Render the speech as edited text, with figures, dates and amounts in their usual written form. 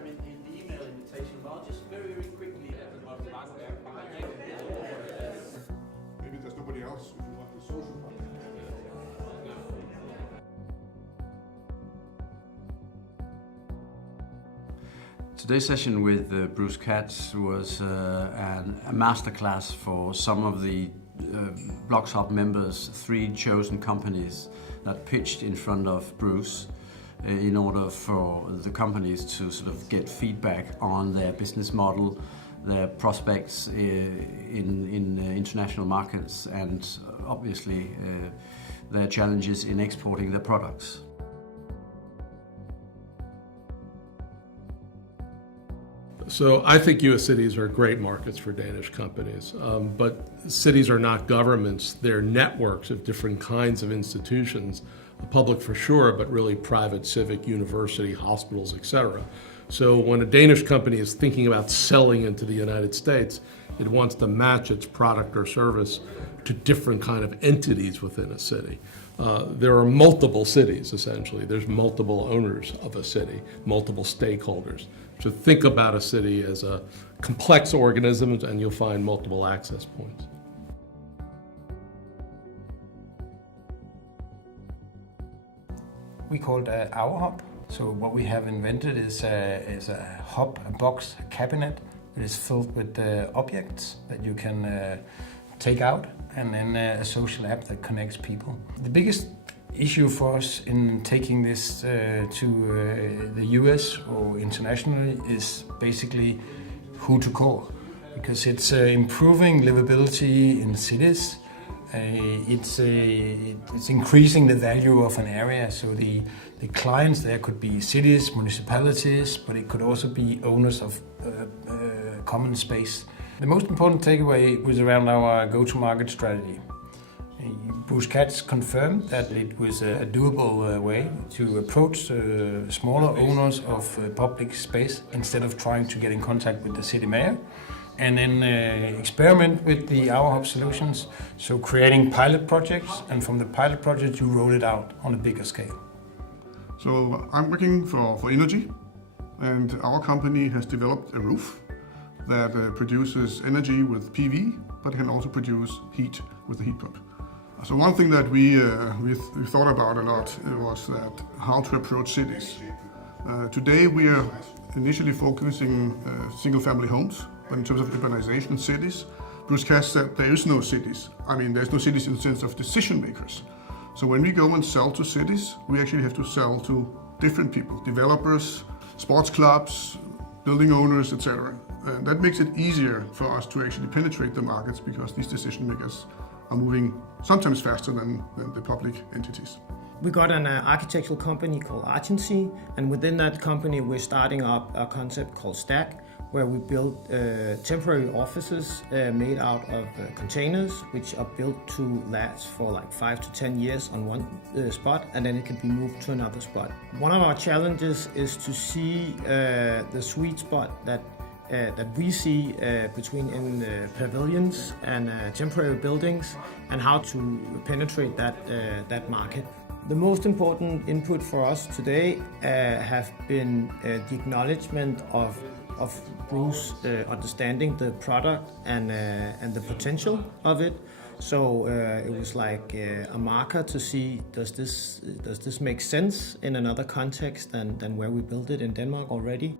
them in the email invitation, but I'll just very, very quickly. Maybe there's nobody else if you want the social part. Today's session with Bruce Katz was a masterclass for some of the BLOXHUB members, 3 chosen companies that pitched in front of Bruce in order for the companies to sort of get feedback on their business model, their prospects in international markets, and obviously their challenges in exporting their products. So I think U.S. cities are great markets for Danish companies, but cities are not governments. They're networks of different kinds of institutions, public for sure, but really private, civic, university, hospitals, etc. So when a Danish company is thinking about selling into the United States, it wants to match its product or service to different kind of entities within a city. There are multiple cities, essentially. There's multiple owners of a city, multiple stakeholders. So think about a city as a complex organism, and you'll find multiple access points. We call it our hub. So what we have invented is a hub, a box, a cabinet that is filled with objects that you can take out, and then a social app that connects people. The biggest issue for us in taking this to the US or internationally is basically who to call, because it's improving livability in cities. It's increasing the value of an area, so the clients there could be cities, municipalities, but it could also be owners of common space. The most important takeaway was around our go-to-market strategy. Bruce Katz confirmed that it was a doable way to approach smaller owners of public space instead of trying to get in contact with the city mayor, and then experiment with the Our Hub solutions, so creating pilot projects, and from the pilot project you roll it out on a bigger scale. So I'm working for energy, and our company has developed a roof that produces energy with PV, but can also produce heat with a heat pump. So one thing that we thought about a lot was that how to approach cities. Today we are initially focusing single-family homes, but in terms of urbanization in cities, Bruce Katz said there is no cities. I mean, there's no cities in the sense of decision makers. So when we go and sell to cities, we actually have to sell to different people, developers, sports clubs, building owners, etc. And that makes it easier for us to actually penetrate the markets, because these decision makers are moving sometimes faster than the public entities. We got an architectural company called Argency, and within that company we're starting up a concept called Stack, where we build temporary offices made out of containers, which are built to last for like 5 to 10 years on one spot, and then it can be moved to another spot. One of our challenges is to see the sweet spot that we see between pavilions and temporary buildings, and how to penetrate that market. The most important input for us today have been the acknowledgement of Bruce understanding the product and the potential of it. So it was like a marker to see, does this make sense in another context than where we built it in Denmark already?